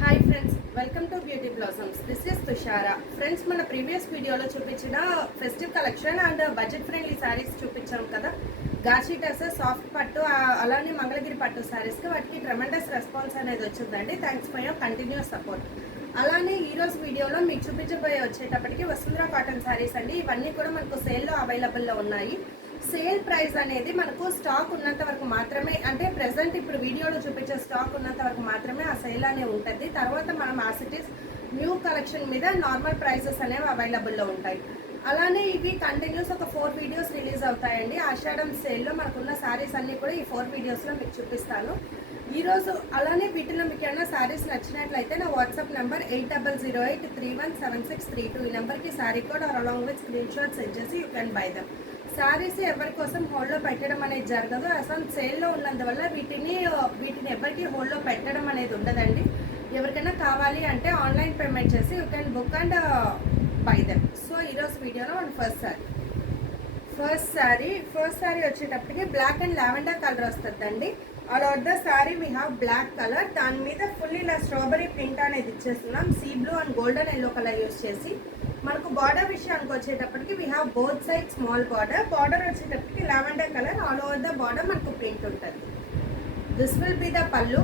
Hi friends, welcome to beauty blossoms. This is Tushara. ఫ్రెండ్స్, మన ప్రీవియస్ వీడియోలో చూపించిన festive collection and budget friendly saris చూపించాం కదా. గాచి డ్రెస్, సాఫ్ట్ పట్టు, అలానే మంగళగిరి పట్టు శారీస్కి వాటికి ట్రెమెండస్ రెస్పాన్స్ అనేది వచ్చిందండి. Thanks for your continuous support. అలానే ఈరోజు వీడియోలో మీకు చూపించబోయే వచ్చేటప్పటికి వసుంధర కాటన్ శారీస్ అండి. ఇవన్నీ కూడా మనకు సేల్లో అవైలబుల్లో ఉన్నాయి. సేల్ ప్రైస్ అనేది మనకు స్టాక్ ఉన్నంత వరకు మాత్రమే, అంటే ప్రెసెంట్ ఇప్పుడు వీడియోలో చూపించే స్టాక్ ఉన్నంత వరకు మాత్రమే ఆ సేల్ అనేది ఉంటుంది. తర్వాత మనం యాసిటీస్ న్యూ కలెక్షన్ మీద నార్మల్ ప్రైసెస్ అనేవి అవైలబుల్లో ఉంటాయి. అలానే ఇవి కంటిన్యూస్ ఒక 4 వీడియోస్ రిలీజ్ అవుతాయండి. ఆషాఢం సేల్లో మనకున్న శారీస్ అన్నీ కూడా ఈ 4 వీడియోస్లో మీకు చూపిస్తాను ఈరోజు. అలానే వీటిలో మీకు ఏమైనా శారీస్ నచ్చినట్లయితే నా వాట్సాప్ నెంబర్ 8008317632 ఈ నెంబర్కి sari code or along with screenshot send చేసి you can buy them. Saris ఎవరి కోసం హోల్డ్లో పెట్టడం అనేది జరగదు. అసలు సేల్లో ఉన్నందువల్ల వీటిని ఎవరికి హోల్డ్లో పెట్టడం అనేది ఉండదండి. ఎవరికైనా కావాలి అంటే ఆన్లైన్ పేమెంట్ చేసి you can book and buy them. So ఈరోజు వీడియోలో మన ఫస్ట్ శారీ వచ్చేటప్పటికి బ్లాక్ అండ్ లావెండర్ కలర్ వస్తుందండి. All over the sari we have black colour, దాని మీద ఫుల్ ఇలా స్ట్రాబెరీ ప్రింట్ అనేది ఇచ్చేస్తున్నాం. Sea blue and golden yellow colour use చేసి. మనకు బార్డర్ విషయానికి వచ్చేటప్పటికి we have both side small border వచ్చేటప్పటికి lavender colour, all over the border మనకు ప్రింట్ ఉంటుంది. This will be the pallu.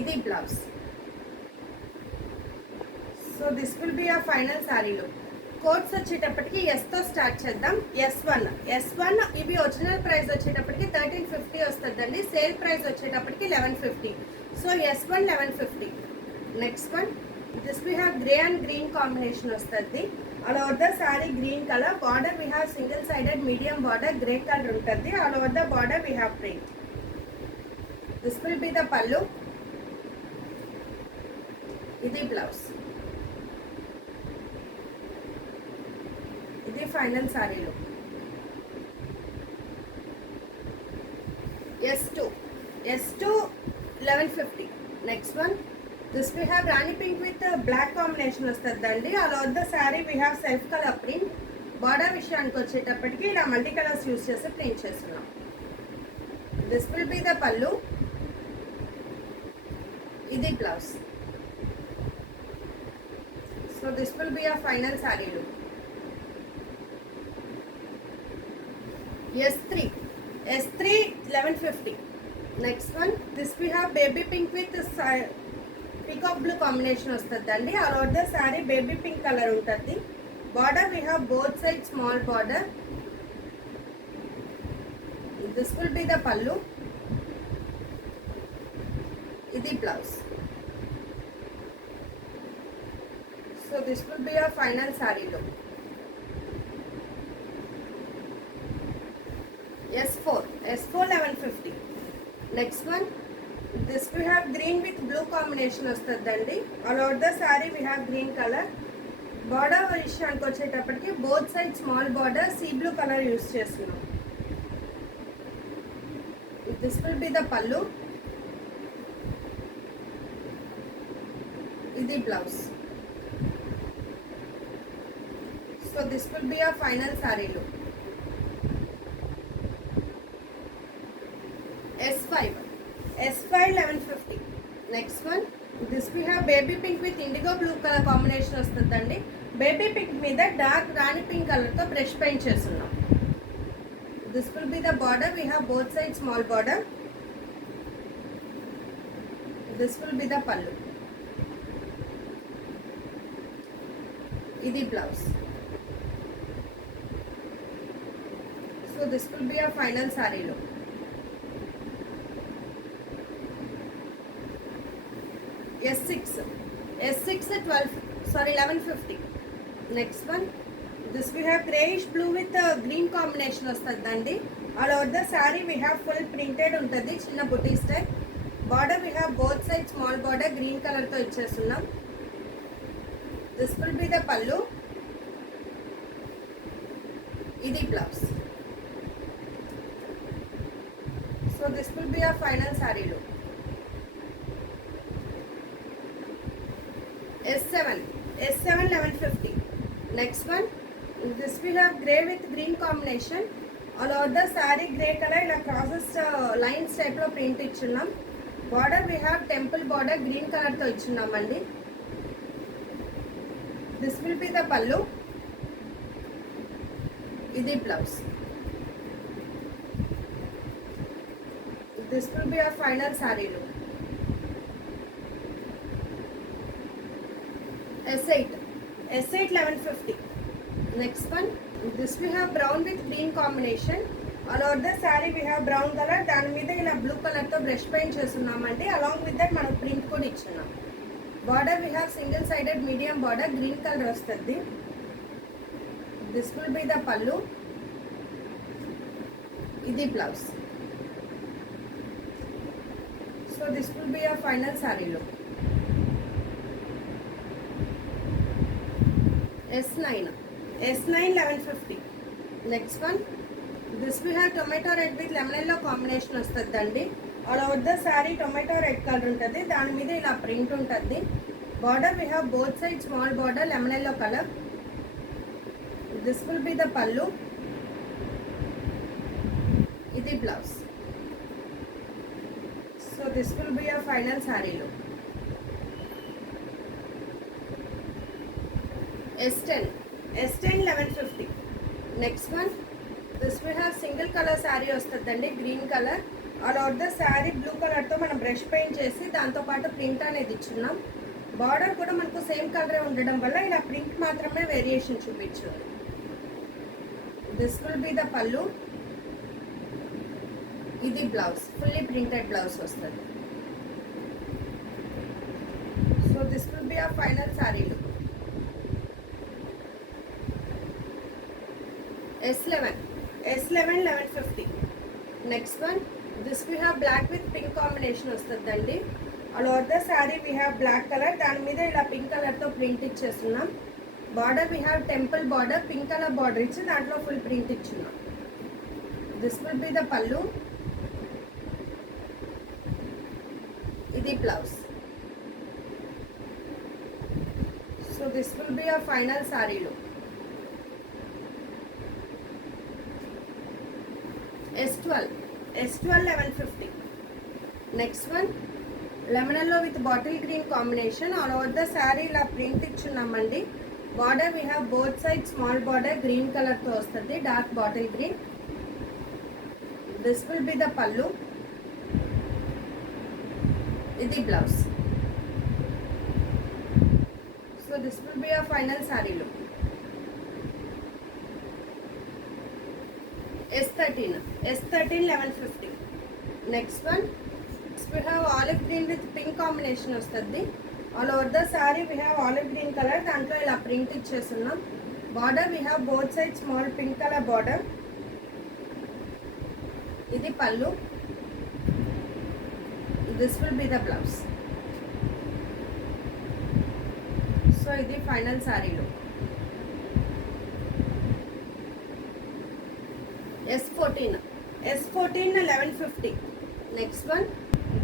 ఇది blouse. So this will be a final sari look. Codes వచ్చేటప్పటికి ఎస్తో స్టార్ట్ చేద్దాం. ఎస్1 ఇవి ఒరిజినల్ ప్రైస్ వచ్చేటప్పటికి 1350 వస్తుందండి. సేల్ ప్రైస్ వచ్చేటప్పటికి 1150. So S1 1150. Next one, this we have grey and green combination వస్తుంది. All over the sari green colour, border we have single sided medium border grey colour ఉంటుంది. All over the border we have print. This will be the pallu. ఇది blouse. ఇది final శారీలో. S2 1150. Next one, this we have rani pink with black combination వస్తుందండి. All over the sari we have self colour print. Border విషయానికి వచ్చేటప్పటికి ఇలా multi colours use చేసి ప్రింట్ చేస్తున్నాం. This will be the pallu. ఇది blouse. So this will be a final శారీలో. S3 1150. Next one, this we have baby pink with peacock blue combination వస్తుందండి. All over the sari baby pink colour ఉంటుంది. Border we have both sides small border. This will be the pallu. ఇది blouse. So this will be a final saree look. S4 1150. Next one, this we have green with blue combination వస్తుందండి. All over the sari we have green color. Border విషయానికి వచ్చేటప్పటికి both side small border sea blue colour use చేస్తున్నాం. This will be the pallu. ఇది blouse. So this will be a final sari look. S5 1150. Next one, this we have baby pink with indigo blue color combination వస్తుందండి. Baby pink మీద డార్క్ రాణి పింక్ కలర్తో brush paint చేస్తున్నాం. This will be the border. We have both side small border. This will be the pallu. ఇది blouse. So this will be a final శారీలో. S6 1150. Next one, this we have grayish blue with green combination వస్తుందండి. All over the sari we have full printed ఉంటుంది, చిన్న buti style. Border we have both sides small border green కలర్తో ఇచ్చేస్తున్నాం. This will be the pallu. ఇది blouse. So this will be a final sari look. S7 1150. Next one, this we have grey with green combination. All over the saree grey color ఇలా crosses lines టైప్లో print ఇచ్చున్నాం. Border we have temple border green colour తో ఇచ్చున్నామండి. This will be the pallu. ఇది blouse. This will be a final saree look. S8 1150. Next one, this we have brown with green combination. All over the saree we have brown color. దాని మీద ఇలా blue colour తో brush paint చేస్తున్నామండి. Along with that మనం print కూడా ఇచ్చున్నాం. Border we have single sided medium border green color వస్తుంది. This will be the pallu. ఇది blouse. So this will be a final saree look. S9 1150. Next one, this we have tomato red with lemon yellow combination వస్తుందండి. All over the saree tomato red colour ఉంటుంది. దాని మీద ఇలా ప్రింట్ ఉంటుంది. Border we have both sides small border lemon yellow color. This will be the pallu. ఇది blouse. So this will be a final saree look. S10 1150. Next one, this we have single color saree వస్తుందండి, green colour. All over the sari blue colour తో మనం brush paint చేసి దాంతో పాటు ప్రింట్ అనేది ఇచ్చున్నాం. బార్డర్ కూడా మనకు సేమ్ కలరే ఉండడం వల్ల ఇలా ప్రింట్ మాత్రమే వేరియేషన్ చూపించారు. This will be the pallu. ఇది బ్లౌజ్, ఫుల్లీ ప్రింటెడ్ బ్లౌజ్ వస్తుంది. So this will be a final saree look. S11 1150. Next one, this we have black with pink combination వస్తుందండి. All over the sari we have black color. దాని మీద ఇలా pink colour తో print ఇచ్చేస్తున్నాం. Border we have temple border pink colour border ఇచ్చి దాంట్లో full print ఇచ్చున్నాం. This will be the pallu. ఇది blouse. So this will be a final saree look. S12 1150. Next one, lemon yellow with bottle green combination. All over the saree la print ఇచ్చున్నామండి. Border we have both sides small border green color తో వస్తుంది, dark bottle green. This will be the pallu. ఇది blouse. So this will be a final saree look. S13 1150. Next one, we have olive green with pink combination వస్తుంది. All over the sari we have olive green color. దాంట్లో ఇలా ప్రింట్ ఇచ్చేస్తున్నాం. Border we have both sides small pink color border. ఇది పల్లు. This will be the blouse. So ఇది final sorry look. S14 1150. Next one,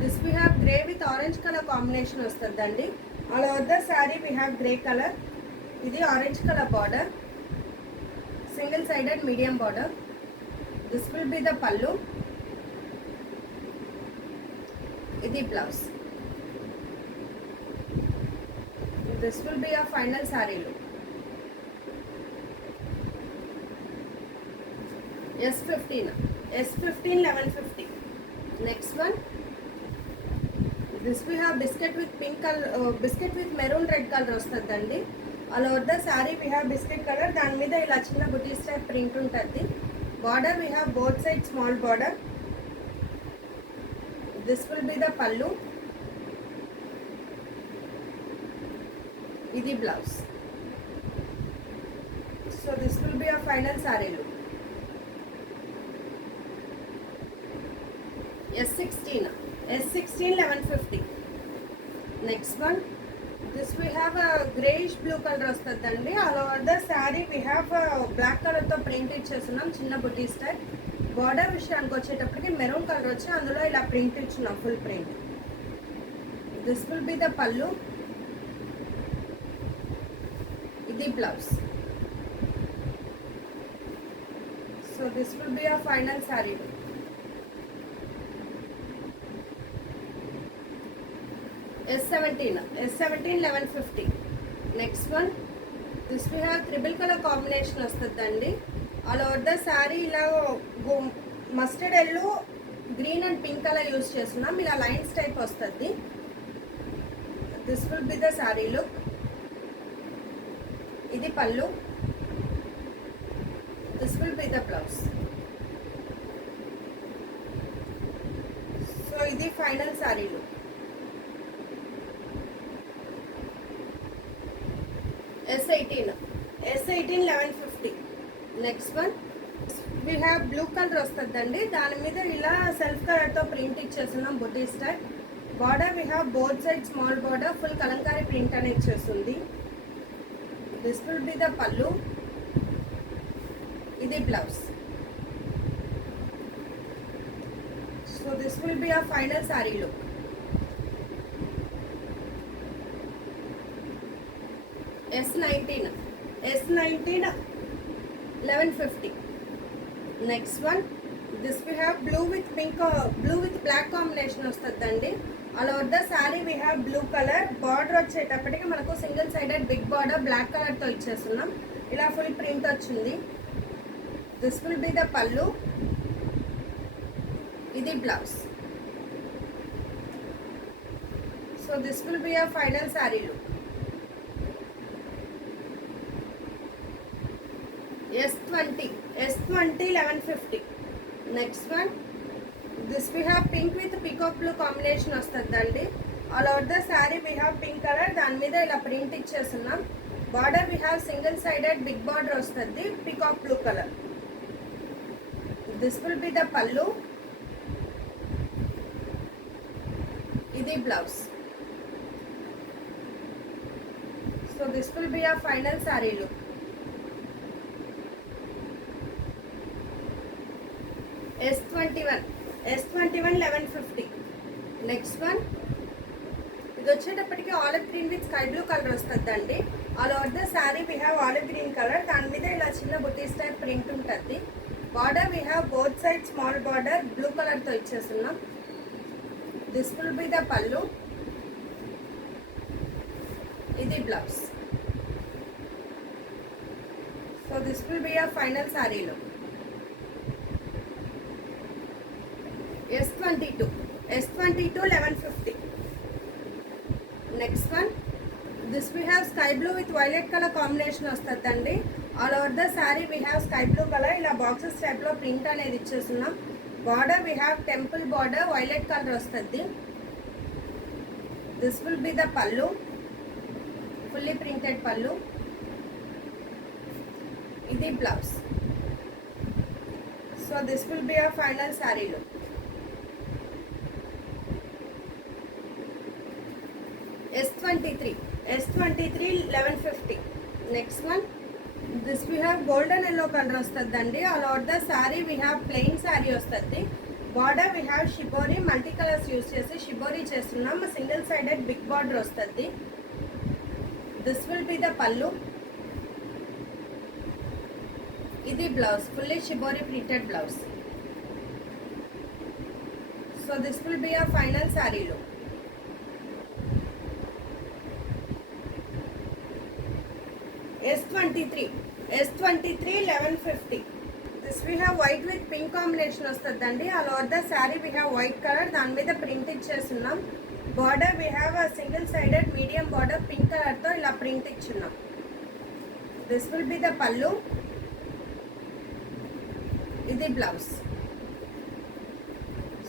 this we have grey with orange color combination వస్తుందండి. All over the sari we have grey color. ఇది orange colour border, single sided medium border. This will be the pallu. ఇది blouse. This will be a final saree look. S15 1150. Next one, this we have biscuit with pink color, biscuit with maroon red color వస్తుందండి. All over the sari we have biscuit color. దాని మీద ఇలా చిన్న butis type print ఉంటుంది. Border we have both sides small border. This will be the pallu. ఇది blouse. So this will be a final saree look. S16 1150. Next one, this we have a grayish blue color వస్తుందండి. All over the sari we have black colour తో print ఇచ్చేస్తున్నాం, చిన్న butis type. Border విషయానికి వచ్చేటప్పటికి maroon colour వచ్చి అందులో ఇలా print ఇచ్చున్నాం, full print. This will be the pallu. ఇది blouse. So this will be a final saree look. S17 1150. Next one, this we have triple color combination వస్తుందండి. ఆల్ ఓవర్ ద శారీ ఇలా mustard yellow, green and pink colour use చేస్తున్నాం. ఇలా lines type వస్తుంది. This will be the sari look. ఇది pallu. This will be the blouse. So ఇది final sari look. S18 1150. Next one we have blue colour వస్తుందండి. దాని మీద ఇలా సెల్ఫ్ కలర్తో ప్రింట్ ఇచ్చేస్తున్నాం buti style. Border we have both side small border, full kalamkari print అనేది ఇచ్చేస్తుంది. This will be the pallu. ఇది blouse. So this will be a final sari look. S19 1150. Next one, this we have blue with pink, blue with black combination వస్తుందండి. All over the sari we have blue color. Border వచ్చేటప్పటికి మనకు single sided big border black కలర్తో ఇచ్చేస్తున్నాం. ఇలా full print వచ్చింది. This will be the pallu. ఇది blouse. So this will be a final sari look. S20 1150. Next one, this we have pink with peacock blue combination వస్తుందండి. All over the sari we have pink color. దాని మీద ఇలా ప్రింట్ ఇచ్చేస్తున్నాం. Border we have single sided big border వస్తుంది, peacock blue color. This will be the pallu. ఇది blouse. So this will be a final saree look. S21 1150. Next one, ఇది వచ్చేటప్పటికి olive green with sky blue colour వస్తుందండి. All over the sari we have olive green colour. దాని మీద ఇలా చిన్న butis type print ఉంటుంది. Border we have both side small border blue కలర్తో ఇచ్చేస్తున్నాం. This will be the pallu. ఇది blouse. So this will be a final sari look. S22 1150. Next one, this we have sky blue with violet color combination వస్తుందండి. All over the sari we have sky blue color. ఇలా boxes టైప్లో print అనేది ఇచ్చేస్తున్నాం. Border we have temple border violet colour వస్తుంది. This will be the pallu. Fully printed pallu. ఇది blouse. So this will be a final sari look. S23 1150. Next one, this we have golden yellow color వస్తుందండి. All over the sari we have plain sari వస్తుంది. Border we have shibori multi colours use చేసి shibori చేస్తున్నాం. Single sided big border వస్తుంది. This will be the pallu. ఇది blouse, fully shibori printed blouse. So this will be a final sari look. S23 1150. This we have white with pink combination వస్తుందండి. All over the sari we have white color. దాని మీద print ఇచ్చేస్తున్నాం. Border we have a single sided medium border pink కలర్తో ఇలా print ఇచ్చున్నాం. This will be the pallu. ఇది blouse.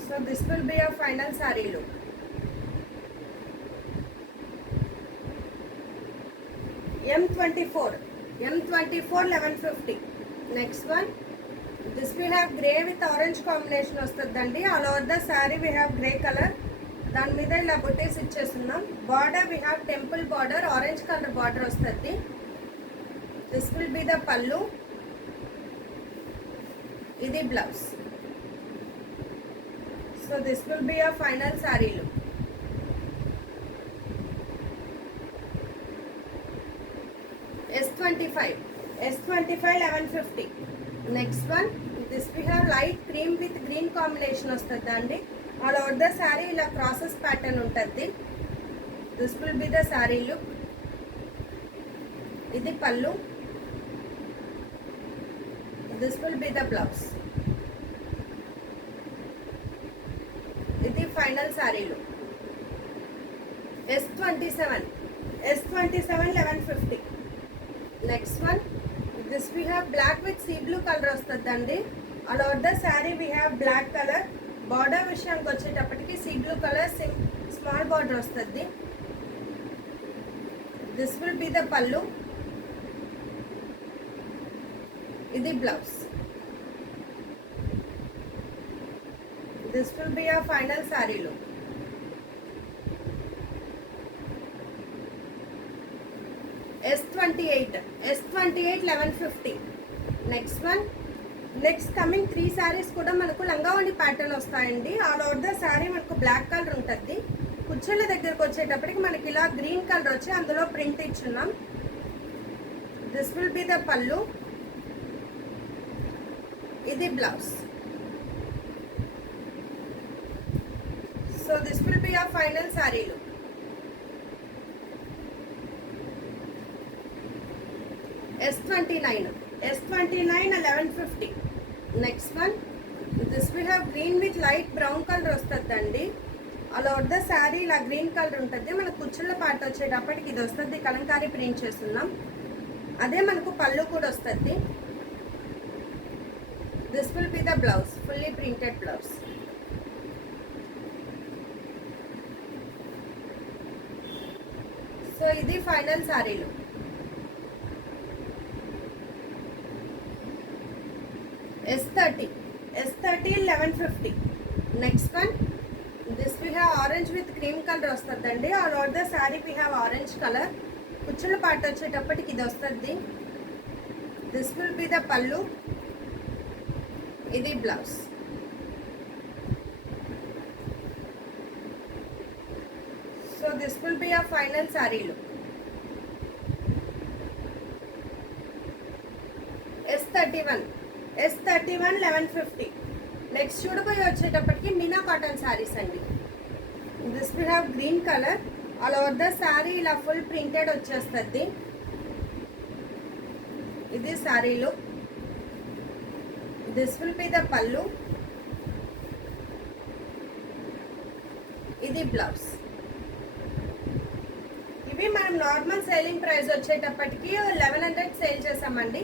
So this will be a final sari look. M24 1150. Next one, this we have grey with orange combination వస్తుందండి. All over the sari we have grey color. దాని మీద ఇలా బుటీస్ ఇచ్చేస్తున్నాం. Border we have temple border orange colour border వస్తుంది. This will be the pallu. ఇది blouse. So this will be a final sari look. S25 1150. Next one, this we have light cream with green combination వస్తుందండి. All over the sari ఇలా crosses pattern ఉంటుంది. This will be the saree look. Idi pallu. This will be the blouse. Idi final saree look. S27. S27 1150. Next one. This we have black with sea blue color వస్తదండి. All over the saree we have black color. Border విషయానికి వచ్చేటప్పటికి sea blue color small border వస్తది. This will be the pallu. Idi blouse. This will be a final saree look. S28 1150. Next one. Next coming 3 సారీస్ కూడా మనకు లంగావణి ప్యాటర్న్ వస్తాయండి. All over the sorry మనకు black colour ఉంటుంది. కుచ్చెళ్ళ దగ్గరకు వచ్చేటప్పటికి మనకి ఇలా గ్రీన్ కలర్ వచ్చి అందులో ప్రింట్ ఇచ్చున్నాం. This will be the pallu. ఇది blouse. So this will be a final sari look. S29 1150. Next one. This we have green with light brown color వస్తుందండి. ఆల్ ఓవర్ ద శారీ ఇలా గ్రీన్ కలర్ ఉంటుంది. మనకు కుచ్చుళ్ళ పార్ట్ వచ్చేటప్పటికి ఇది వస్తుంది. కలంకారీ ప్రింట్ చేస్తున్నాం. అదే మనకు పళ్ళు కూడా వస్తుంది. This will be the blouse. Fully printed blouse. So ఇది ఫైనల్ శారీలు. S30 1150. Next one. This we have orange with cream color వస్తుందండి. All over the sari we have orange color. కుచ్చుల పార్ట్ వచ్చేటప్పటికి ఇది వస్తుంది. This will be the pallu. ఇది blouse. So this will be a final saree look. S31 1150. Next చూడబోయి వచ్చేటప్పటికి Meena cotton saris అండి. This will have green colour. All over the sari ఇలా full printed వచ్చేస్తుంది. ఇది sari look. This will be the pallu. ఇది బ్లౌజ్. ఇవి మనం నార్మల్ సేలింగ్ ప్రైస్ వచ్చేటప్పటికి 1100 సేల్ చేసామండి.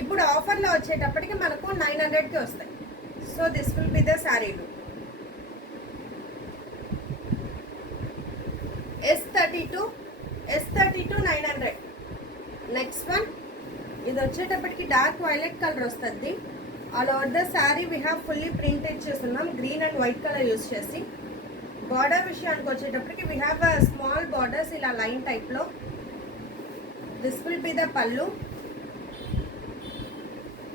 ఇప్పుడు ఆఫర్లో వచ్చేటప్పటికి మనకు 900కి వస్తాయి. So this will be the sari look. S32 900. Next one. ఇది వచ్చేటప్పటికి డార్క్ వైలెట్ కలర్ వస్తుంది. All over the sari we have fully print ఇచ్చేస్తున్నాం. Green and white colour use చేసి. బార్డర్ విషయానికి వచ్చేటప్పటికి వీ హ్యావ్ స్మాల్ బార్డర్స్ ఇలా లైన్ టైప్లో. This will be the pallu.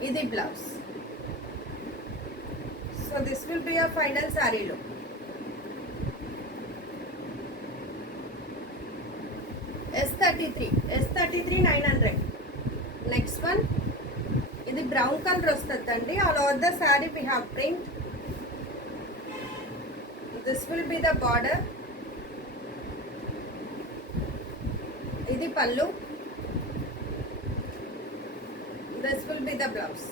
ఇది blouse. So this will be a final saree look. S33 900. Next one. ఇది brown colour వస్తుందండి. All over the sari we have print. This will be the border. ఇది pallu. This will be the blouse.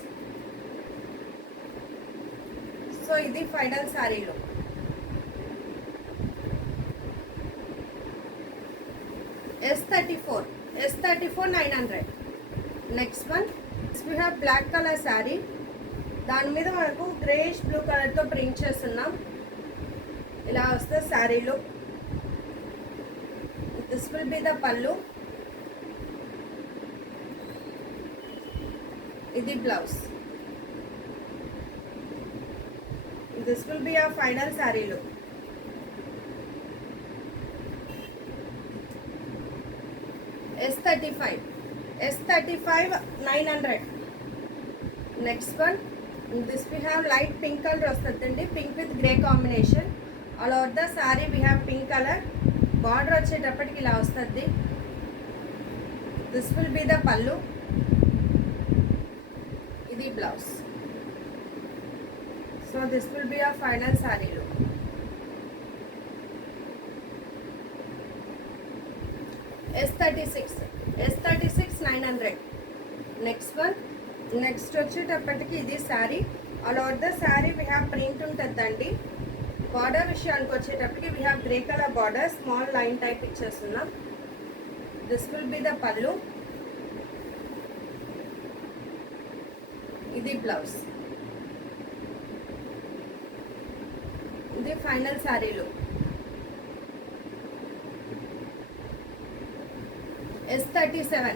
So ఇది final శారీలో. S34 900. Next one. We have black colour sari. దాని మీద మనకు greyish blue కలర్తో ప్రింట్ చేస్తున్నాం. ఇలా వస్తే శారీలో. This will be the pallu. ఇది blouse. This will be a final saree look. S35 900. Next one. This we have light pink colour వస్తుందండి. Pink with grey combination. All over the sari we have pink colour. Border వచ్చేటప్పటికి ఇలా వస్తుంది. This will be the pallu. ఇది blouse. So this will be a final saree look. S36 900. Next వచ్చేటప్పటికి ఇది sari. All over the sari we have print ఉంటుందండి. Border విషయానికి వచ్చేటప్పటికి we have grey colour border, small line type ఇచ్చేస్తున్నాం. This will be the pallu. ఇది blouse. ఇది final శారీలో. S37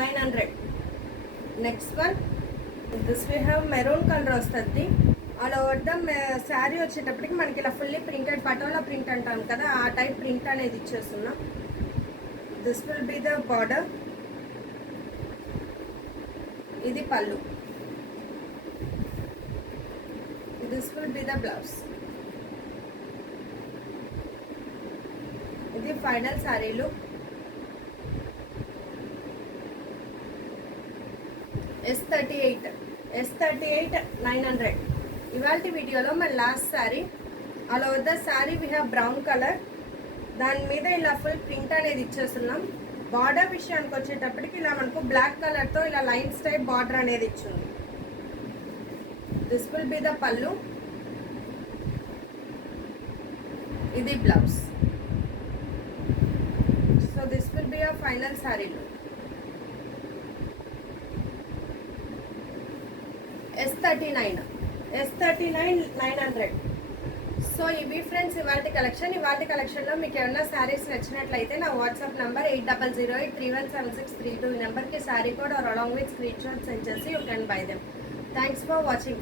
900. Next one this we have maroon colour వస్తుంది. ఆల్ ఓవర్ ద శారీ వచ్చేటప్పటికి మనకి ఇలా ఫుల్లీ ప్రింటెడ్ పటోలా ప్రింట్ అంటాం కదా, ఆ టైప్ ప్రింట్ అనేది ఇచ్చేస్తున్నాం. This will be the border. ఇది pallu. This will be the blouse. ఇది ఫైనల్ శారీలు. S38 900. ఇవాళ వీడియోలో మన last sari. All over the sari we have brown colour, దాని మీద ఇలా ఫుల్ ప్రింట్ అనేది ఇచ్చేస్తున్నాం. బార్డర్ విషయానికి వచ్చేటప్పటికి ఇలా మనకు బ్లాక్ కలర్తో ఇలా లైన్స్ టైప్ బార్డర్ అనేది ఇచ్చింది. This will be the pallu. ఇది blouse. So this will be a final sari. S39 900. సో ఇవి ఫ్రెండ్స్ ఇవాళ కలెక్షన్లో మీకు ఏమన్నా శారీస్ నచ్చినట్లయితే నా వాట్సాప్ నెంబర్ 8008317632 ఈ నెంబర్కి sari code or along with screenshot send చేసి you can buy them. Thanks for watching.